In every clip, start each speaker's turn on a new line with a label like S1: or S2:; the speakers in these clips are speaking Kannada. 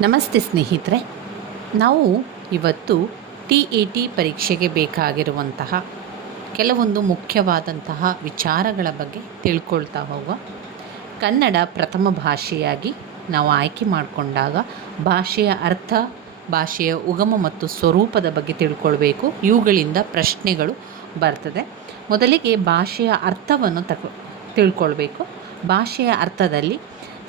S1: ನಮಸ್ತೆ ಸ್ನೇಹಿತರೆ. ನಾವು ಇವತ್ತು ಟಿ ಎ ಟಿ ಪರೀಕ್ಷೆಗೆ ಬೇಕಾಗಿರುವಂತಹ ಕೆಲವೊಂದು ಮುಖ್ಯವಾದಂತಹ ವಿಚಾರಗಳ ಬಗ್ಗೆ ತಿಳ್ಕೊಳ್ತಾ ಹೋಗುವ. ಕನ್ನಡ ಪ್ರಥಮ ಭಾಷೆಯಾಗಿ ನಾವು ಆಯ್ಕೆ ಮಾಡಿಕೊಂಡಾಗ ಭಾಷೆಯ ಅರ್ಥ, ಭಾಷೆಯ ಉಗಮ ಮತ್ತು ಸ್ವರೂಪದ ಬಗ್ಗೆ ತಿಳ್ಕೊಳ್ಬೇಕು. ಇವುಗಳಿಂದ ಪ್ರಶ್ನೆಗಳು ಬರ್ತದೆ. ಮೊದಲಿಗೆ ಭಾಷೆಯ ಅರ್ಥವನ್ನು ತಗೊ ತಿಳ್ಕೊಳ್ಬೇಕು. ಭಾಷೆಯ ಅರ್ಥದಲ್ಲಿ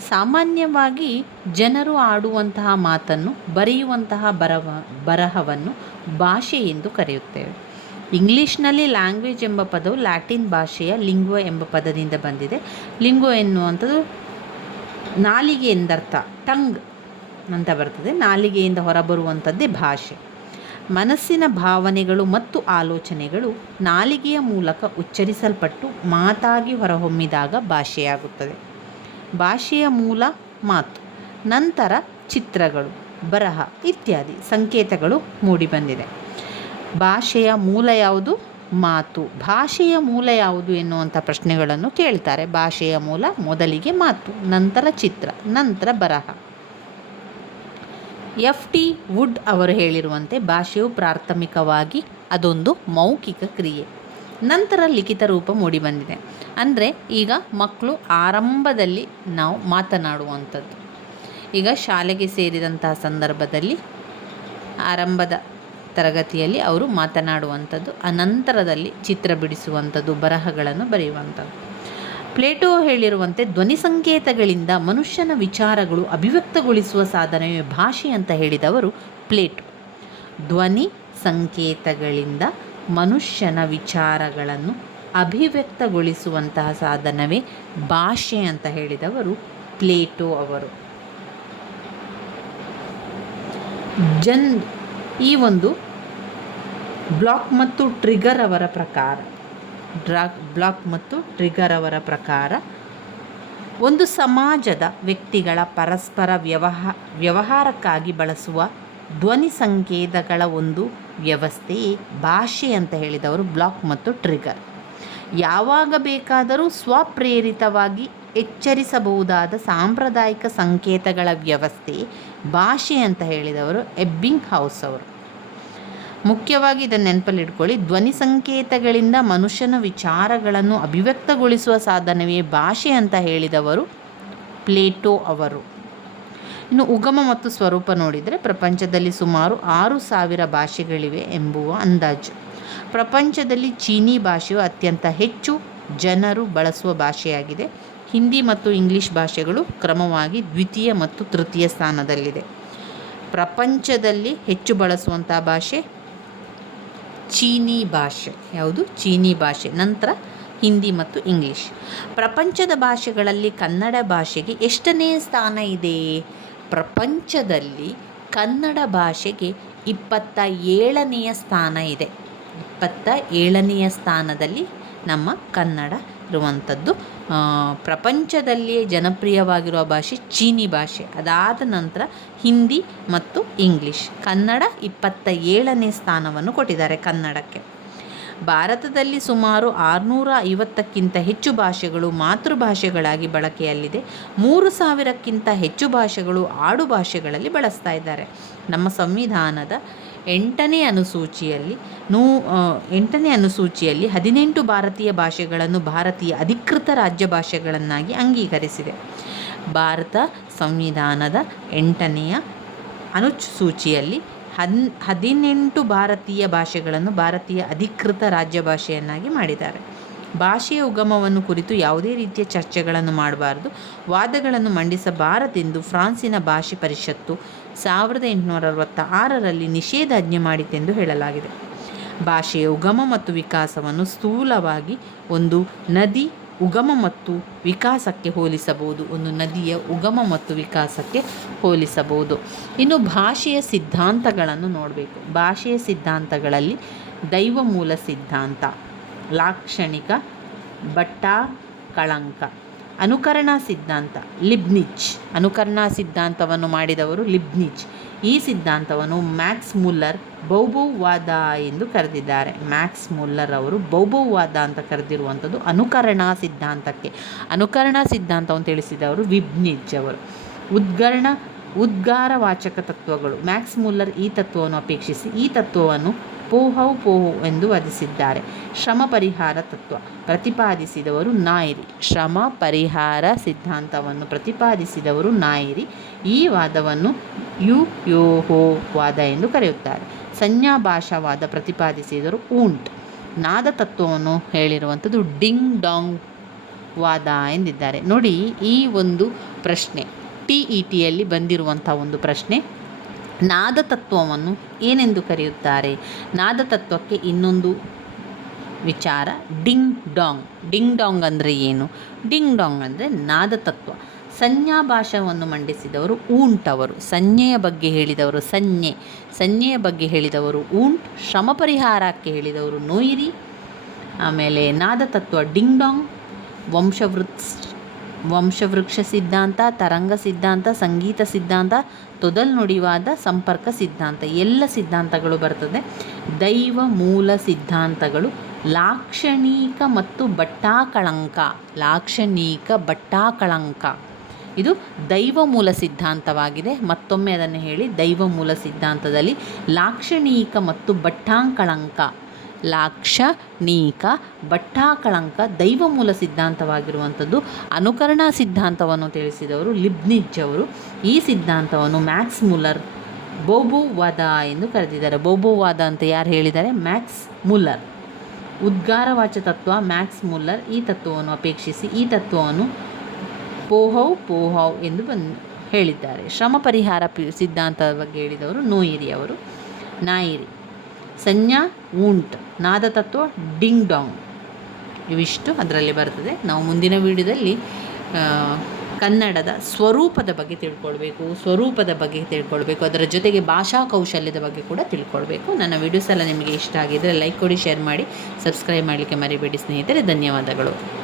S1: ಸಾಮಾನ್ಯವಾಗಿ ಜನರು ಆಡುವಂತಹ ಮಾತನ್ನು, ಬರೆಯುವಂತಹ ಬರವ, ಬರಹವನ್ನು ಭಾಷೆ ಎಂದು ಕರೆಯುತ್ತೇವೆ. ಇಂಗ್ಲೀಷ್ನಲ್ಲಿ ಲ್ಯಾಂಗ್ವೇಜ್ ಎಂಬ ಪದವು ಲ್ಯಾಟಿನ್ ಭಾಷೆಯ ಲಿಂಗ್ವ ಎಂಬ ಪದದಿಂದ ಬಂದಿದೆ. ಲಿಂಗ್ವ ಎನ್ನುವಂಥದ್ದು ನಾಲಿಗೆ ಎಂದರ್ಥ, ಟಂಗ್ ಅಂತ ಬರ್ತದೆ. ನಾಲಿಗೆಯಿಂದ ಹೊರಬರುವಂಥದ್ದೇ ಭಾಷೆ. ಮನಸ್ಸಿನ ಭಾವನೆಗಳು ಮತ್ತು ಆಲೋಚನೆಗಳು ನಾಲಿಗೆಯ ಮೂಲಕ ಉಚ್ಚರಿಸಲ್ಪಟ್ಟು ಮಾತಾಗಿ ಹೊರಹೊಮ್ಮಿದಾಗ ಭಾಷೆಯಾಗುತ್ತದೆ. ಭಾಷೆಯ ಮೂಲ ಮಾತು, ನಂತರ ಚಿತ್ರಗಳು, ಬರಹ ಇತ್ಯಾದಿ ಸಂಕೇತಗಳು ಮೂಡಿಬಂದಿದೆ. ಭಾಷೆಯ ಮೂಲ ಯಾವುದು? ಮಾತು. ಭಾಷೆಯ ಮೂಲ ಯಾವುದು ಎನ್ನುವಂಥ ಪ್ರಶ್ನೆಗಳನ್ನು ಕೇಳ್ತಾರೆ. ಭಾಷೆಯ ಮೂಲ ಮೊದಲಿಗೆ ಮಾತು, ನಂತರ ಚಿತ್ರ, ನಂತರ ಬರಹ. ಎಫ್ ಟಿ ವುಡ್ ಅವರು ಹೇಳಿರುವಂತೆ ಭಾಷೆಯು ಪ್ರಾಥಮಿಕವಾಗಿ ಅದೊಂದು ಮೌಖಿಕ ಕ್ರಿಯೆ. ನಂತರ ಲಿಖಿತ ರೂಪ ಮೂಡಿಬಂದಿದೆ ಅಂದರೆ ಈಗ ಮಕ್ಕಳು ಆರಂಭದಲ್ಲಿ ನಾವು ಮಾತನಾಡುವಂಥದ್ದು. ಈಗ ಶಾಲೆಗೆ ಸೇರಿದಂತಹ ಸಂದರ್ಭದಲ್ಲಿ ಆರಂಭದ ತರಗತಿಯಲ್ಲಿ ಅವರು ಮಾತನಾಡುವಂಥದ್ದು, ಅನಂತರದಲ್ಲಿ ಚಿತ್ರ ಬಿಡಿಸುವಂಥದ್ದು, ಬರಹಗಳನ್ನು ಬರೆಯುವಂಥದ್ದು. ಪ್ಲೇಟೋ ಹೇಳಿರುವಂತೆ ಧ್ವನಿ ಸಂಕೇತಗಳಿಂದ ಮನುಷ್ಯನ ವಿಚಾರಗಳು ಅಭಿವ್ಯಕ್ತಗೊಳಿಸುವ ಸಾಧನವೇ ಭಾಷೆ ಅಂತ ಹೇಳಿದವರು ಪ್ಲೇಟೋ. ಧ್ವನಿ ಸಂಕೇತಗಳಿಂದ ಮನುಷ್ಯನ ವಿಚಾರಗಳನ್ನು ಅಭಿವ್ಯಕ್ತಗೊಳಿಸುವಂತಹ ಸಾಧನವೇ ಭಾಷೆ ಅಂತ ಹೇಳಿದವರು ಪ್ಲೇಟೋ ಅವರು. ಜನ್ ಈ ಒಂದು ಬ್ಲಾಕ್ ಮತ್ತು ಟ್ರಿಗರ್ ಅವರ ಪ್ರಕಾರ ಡ್ರಾಕ್ ಬ್ಲಾಕ್ ಮತ್ತು ಟ್ರಿಗರ್ ಅವರ ಪ್ರಕಾರ ಒಂದು ಸಮಾಜದ ವ್ಯಕ್ತಿಗಳ ಪರಸ್ಪರ ವ್ಯವಹ, ವ್ಯವಹಾರಕ್ಕಾಗಿ ಬಳಸುವ ಧ್ವನಿ ಸಂಕೇತಗಳ ಒಂದು ವ್ಯವಸ್ಥೆಯೇ ಭಾಷೆ ಅಂತ ಹೇಳಿದವರು ಬ್ಲಾಕ್ ಮತ್ತು ಟ್ರಿಗರ್. ಯಾವಾಗ ಬೇಕಾದರೂ ಸ್ವಪ್ರೇರಿತವಾಗಿ ಎಚ್ಚರಿಸಬಹುದಾದ ಸಾಂಪ್ರದಾಯಿಕ ಸಂಕೇತಗಳ ವ್ಯವಸ್ಥೆ, ಭಾಷೆ ಅಂತ ಹೇಳಿದವರು ಎಬ್ಬಿಂಗ್ ಹೌಸ್ ಅವರು. ಮುಖ್ಯವಾಗಿ ಇದನ್ನು ನೆನಪಲ್ಲಿಟ್ಕೊಳ್ಳಿ ಧ್ವನಿ ಸಂಕೇತಗಳಿಂದ ಮನುಷ್ಯನ ವಿಚಾರಗಳನ್ನು ಅಭಿವ್ಯಕ್ತಗೊಳಿಸುವ ಸಾಧನವೇ ಭಾಷೆ ಅಂತ ಹೇಳಿದವರು ಪ್ಲೇಟೋ ಅವರು. ಇನ್ನು ಉಗಮ ಮತ್ತು ಸ್ವರೂಪ ನೋಡಿದರೆ ಪ್ರಪಂಚದಲ್ಲಿ ಸುಮಾರು ಆರು ಸಾವಿರ ಭಾಷೆಗಳಿವೆ ಎಂಬುವ ಅಂದಾಜು. ಪ್ರಪಂಚದಲ್ಲಿ ಚೀನಿ ಭಾಷೆಯು ಅತ್ಯಂತ ಹೆಚ್ಚು ಜನರು ಬಳಸುವ ಭಾಷೆಯಾಗಿದೆ. ಹಿಂದಿ ಮತ್ತು ಇಂಗ್ಲಿಷ್ ಭಾಷೆಗಳು ಕ್ರಮವಾಗಿ ದ್ವಿತೀಯ ಮತ್ತು ತೃತೀಯ ಸ್ಥಾನದಲ್ಲಿದೆ. ಪ್ರಪಂಚದಲ್ಲಿ ಹೆಚ್ಚು ಬಳಸುವಂಥ ಭಾಷೆ ಚೀನಿ ಭಾಷೆ. ಯಾವುದು? ಚೀನಿ ಭಾಷೆ. ನಂತರ ಹಿಂದಿ ಮತ್ತು ಇಂಗ್ಲೀಷ್. ಪ್ರಪಂಚದ ಭಾಷೆಗಳಲ್ಲಿ ಕನ್ನಡ ಭಾಷೆಗೆ ಎಷ್ಟನೇ ಸ್ಥಾನ ಇದೆ? ಪ್ರಪಂಚದಲ್ಲಿ ಕನ್ನಡ ಭಾಷೆಗೆ ಇಪ್ಪತ್ತ ಏಳನೆಯ ಸ್ಥಾನ ಇದೆ. ಇಪ್ಪತ್ತ ಏಳನೆಯ ಸ್ಥಾನದಲ್ಲಿ ನಮ್ಮ ಕನ್ನಡ ಇರುವಂಥದ್ದು. ಪ್ರಪಂಚದಲ್ಲಿಯೇ ಜನಪ್ರಿಯವಾಗಿರುವ ಭಾಷೆ ಚೀನಿ ಭಾಷೆ. ಅದಾದ ನಂತರ ಹಿಂದಿ ಮತ್ತು ಇಂಗ್ಲೀಷ್. ಕನ್ನಡ ಇಪ್ಪತ್ತ ಏಳನೇ ಸ್ಥಾನವನ್ನು ಕೊಟ್ಟಿದ್ದಾರೆ ಕನ್ನಡಕ್ಕೆ. ಭಾರತದಲ್ಲಿ ಸುಮಾರು ಆರುನೂರ ಐವತ್ತಕ್ಕಿಂತ ಹೆಚ್ಚು ಭಾಷೆಗಳು ಮಾತೃಭಾಷೆಗಳಾಗಿ ಬಳಕೆಯಲ್ಲಿದೆ. ಮೂರು ಸಾವಿರಕ್ಕಿಂತ ಹೆಚ್ಚು ಭಾಷೆಗಳು ಆಡು ಭಾಷೆಗಳಲ್ಲಿ ಬಳಸ್ತಾ ಇದ್ದಾರೆ. ನಮ್ಮ ಸಂವಿಧಾನದ ಎಂಟನೇ ಅನುಸೂಚಿಯಲ್ಲಿ ನೂ ಎಂಟನೇ ಅನುಸೂಚಿಯಲ್ಲಿ ಹದಿನೆಂಟು ಭಾರತೀಯ ಭಾಷೆಗಳನ್ನು ಭಾರತೀಯ ಅಧಿಕೃತ ರಾಜ್ಯ ಭಾಷೆಗಳನ್ನಾಗಿ ಅಂಗೀಕರಿಸಿದೆ. ಭಾರತ ಸಂವಿಧಾನದ ಎಂಟನೆಯ ಅನುಸೂಚಿಯಲ್ಲಿ ಹನ್ ಹದಿನೆಂಟು ಭಾರತೀಯ ಭಾಷೆಗಳನ್ನು ಭಾರತೀಯ ಅಧಿಕೃತ ರಾಜ್ಯ ಭಾಷೆಯನ್ನಾಗಿ ಮಾಡಿದ್ದಾರೆ. ಭಾಷೆಯ ಉಗಮವನ್ನು ಕುರಿತು ಯಾವುದೇ ರೀತಿಯ ಚರ್ಚೆಗಳನ್ನು ಮಾಡಬಾರದು. ವಾದಗಳನ್ನು ಮಂಡಿಸಬಾರದೆಂದು ಫ್ರಾನ್ಸಿನ ಭಾಷೆ ಪರಿಷತ್ತು ಸಾವಿರದ ಎಂಟುನೂರ ಅರವತ್ತ ಆರರಲ್ಲಿ ನಿಷೇಧಾಜ್ಞೆ ಮಾಡಿತೆಂದು ಹೇಳಲಾಗಿದೆ. ಭಾಷೆಯ ಉಗಮ ಮತ್ತು ವಿಕಾಸವನ್ನು ಸ್ಥೂಲವಾಗಿ ಒಂದು ನದಿ ಉಗಮ ಮತ್ತು ವಿಕಾಸಕ್ಕೆ ಹೋಲಿಸಬಹುದು. ಒಂದು ನದಿಯ ಉಗಮ ಮತ್ತು ವಿಕಾಸಕ್ಕೆ ಹೋಲಿಸಬಹುದು. ಇನ್ನು ಭಾಷೆಯ ಸಿದ್ಧಾಂತಗಳನ್ನು ನೋಡಬೇಕು. ಭಾಷೆಯ ಸಿದ್ಧಾಂತಗಳಲ್ಲಿ ದೈವ ಮೂಲ ಸಿದ್ಧಾಂತ, ಲಾಕ್ಷಣಿಕ ಬಟ್ಟಾ ಕಳಂಕ. ಅನುಕರಣಾ ಸಿದ್ಧಾಂತ, ಲಿಬ್ನಿಚ್. ಅನುಕರಣಾ ಸಿದ್ಧಾಂತವನ್ನು ಮಾಡಿದವರು ಲಿಬ್ನಿಚ್. ಈ ಸಿದ್ಧಾಂತವನ್ನು ಮ್ಯಾಕ್ಸ್ ಮುಲ್ಲರ್ ಬೌಬೌವಾದ ಎಂದು ಕರೆದಿದ್ದಾರೆ. ಮ್ಯಾಕ್ಸ್ ಮುಲ್ಲರ್ ಅವರು ಬೌಬೌವಾದ ಅಂತ ಕರೆದಿರುವಂಥದ್ದು ಅನುಕರಣಾ ಸಿದ್ಧಾಂತಕ್ಕೆ. ಅನುಕರಣಾ ಸಿದ್ಧಾಂತವನ್ನು ತಿಳಿಸಿದವರು ವಿಬ್ನಿಜ್ ಅವರು. ಉದ್ಗರಣ, ಉದ್ಗಾರವಾಚಕ ತತ್ವಗಳು. ಮ್ಯಾಕ್ಸ್ ಮುಲ್ಲರ್ ಈ ತತ್ವವನ್ನು ಅಪೇಕ್ಷಿಸಿ, ಈ ತತ್ವವನ್ನು ಪೋಹೌ ಪೋಹು ಎಂದು ವಧಿಸಿದ್ದಾರೆ ಶ್ರಮ ಪರಿಹಾರ ತತ್ವ. ಪ್ರತಿಪಾದಿಸಿದವರು ನಾಯಿರಿ. ಶ್ರಮ ಪರಿಹಾರ ಸಿದ್ಧಾಂತವನ್ನು ಪ್ರತಿಪಾದಿಸಿದವರು ನಾಯಿರಿ. ಈ ವಾದವನ್ನು ಯು ಯೋ ಹೋ ವಾದ ಎಂದು ಕರೆಯುತ್ತಾರೆ. ಸಂಜ್ಞಾ ಭಾಷಾವಾದ ಪ್ರತಿಪಾದಿಸಿದರು ಊಂಟ್ ನಾದ ತತ್ವವನ್ನು ಹೇಳಿರುವಂಥದ್ದು ಡಿಂಗ್ ಡಾಂಗ್ ವಾದ ಎಂದಿದ್ದಾರೆ. ನೋಡಿ, ಈ ಒಂದು ಪ್ರಶ್ನೆ. ಟಿ ಇ ಟಿಯಲ್ಲಿ ಬಂದಿರುವಂಥ ಒಂದು ಪ್ರಶ್ನೆ. ನಾದ ತತ್ವವನ್ನು ಏನೆಂದು ಕರೆಯುತ್ತಾರೆ? ನಾದ ತತ್ವಕ್ಕೆ ಇನ್ನೊಂದು ವಿಚಾರ ಡಿಂಗ್ ಡಾಂಗ್ ಡಿಂಗ್ ಡಾಂಗ್ ಅಂದರೆ ಏನು? ಡಿಂಗ್ ಡಾಂಗ್ ಅಂದರೆ ನಾದ ತತ್ವ. ಸಂಜ್ಞಾ ಭಾಷವನ್ನು ಮಂಡಿಸಿದವರು ಊಂಟ್ ಅವರು. ಸಂಜ್ಞೆಯ ಬಗ್ಗೆ ಹೇಳಿದವರು ಸಂಜ್ಞೆ. ಸಂಜ್ಞೆಯ ಬಗ್ಗೆ ಹೇಳಿದವರು ಊಂಟ್. ಶ್ರಮ ಪರಿಹಾರಕ್ಕೆ ಹೇಳಿದವರು ನೋಯಿರಿ. ಆಮೇಲೆ ನಾದತತ್ವ ಡಿಂಗ್ ಡಾಂಗ್. ವಂಶವೃತ್ ವಂಶವೃಕ್ಷ ಸಿದ್ಧಾಂತ, ತರಂಗ ಸಿದ್ಧಾಂತ, ಸಂಗೀತ ಸಿದ್ಧಾಂತ, ತೊದಲ್ ನುಡಿವಾದ ಸಂಪರ್ಕ ಸಿದ್ಧಾಂತ. ಎಲ್ಲ ಸಿದ್ಧಾಂತಗಳು ಬರ್ತದೆ. ದೈವ ಮೂಲ ಸಿದ್ಧಾಂತಗಳು. ಲಾಕ್ಷಣಿಕ ಮತ್ತು ಬಟ್ಟಾಕಳಂಕ ಲಾಕ್ಷಣಿಕ ಬಟ್ಟಾಕಳಂಕ ಇದು ದೈವ ಮೂಲ ಸಿದ್ಧಾಂತವಾಗಿದೆ. ಮತ್ತೊಮ್ಮೆ ಅದನ್ನು ಹೇಳಿ ದೈವ ಮೂಲ ಸಿದ್ಧಾಂತದಲ್ಲಿ ಲಾಕ್ಷಣೀಕ ಮತ್ತು ಬಟ್ಟಾಂಕಳಂಕ ಲಾಕ್ಷಣೀಕ, ಭಟ್ಟಾಕಳಂಕ ದೈವ ಮೂಲ ಸಿದ್ಧಾಂತವಾಗಿರುವಂಥದ್ದು. ಅನುಕರಣಾ ಸಿದ್ಧಾಂತವನ್ನು ತಿಳಿಸಿದವರು ಲಿಬ್ನಿಜ್ ಅವರು. ಈ ಸಿದ್ಧಾಂತವನ್ನು ಮ್ಯಾಕ್ಸ್ ಮುಲ್ಲರ್, ಬೋಬೋವಾದ ಎಂದು ಕರೆದಿದ್ದಾರೆ. ಬೋಬೋವಾದ ಅಂತ ಯಾರು ಹೇಳಿದ್ದಾರೆ? Max Muller. ಉದ್ಗಾರವಾಚ ತತ್ವ ಮ್ಯಾಕ್ಸ್ ಮುಲ್ಲರ್ ಈ ತತ್ವವನ್ನು ಅಪೇಕ್ಷಿಸಿ, ಈ ತತ್ವವನ್ನು ಪೋಹೌ ಪೋಹೌ ಎಂದು ಬಂದು, ಹೇಳಿದ್ದಾರೆ. ಶ್ರಮ ಪರಿಹಾರ ಪಿ, ಸಿದ್ಧಾಂತದ ಬಗ್ಗೆ ಹೇಳಿದವರು ನೋಯಿರಿ ಅವರು. ನಾಯಿರಿ. ಸಂಜ್ಞಾ, ಊಂಟ್. ನಾದ ತತ್ವ, ಡಿಂಗ್ ಡಾಂಗ್. ಇವಿಷ್ಟು ಅದರಲ್ಲಿ ಬರ್ತದೆ. ನಾವು ಮುಂದಿನ ವಿಡಿಯೋದಲ್ಲಿ ಕನ್ನಡದ ಸ್ವರೂಪದ ಬಗ್ಗೆ ತಿಳ್ಕೊಳ್ಬೇಕು, ಸ್ವರೂಪದ ಬಗ್ಗೆ ತಿಳ್ಕೊಳ್ಬೇಕು, ಅದರ ಜೊತೆಗೆ ಭಾಷಾ ಕೌಶಲ್ಯದ ಬಗ್ಗೆ ಕೂಡ ತಿಳ್ಕೊಳ್ಬೇಕು. ನನ್ನ ವಿಡಿಯೋಸ್ ಎಲ್ಲ ನಿಮಗೆ ಇಷ್ಟ ಆಗಿದ್ದರೆ ಲೈಕ್ ಕೊಡಿ, ಶೇರ್ ಮಾಡಿ, ಸಬ್ಸ್ಕ್ರೈಬ್ ಮಾಡಲಿಕ್ಕೆ ಮರಿಬೇಡಿ ಸ್ನೇಹಿತರೆ. ಧನ್ಯವಾದಗಳು.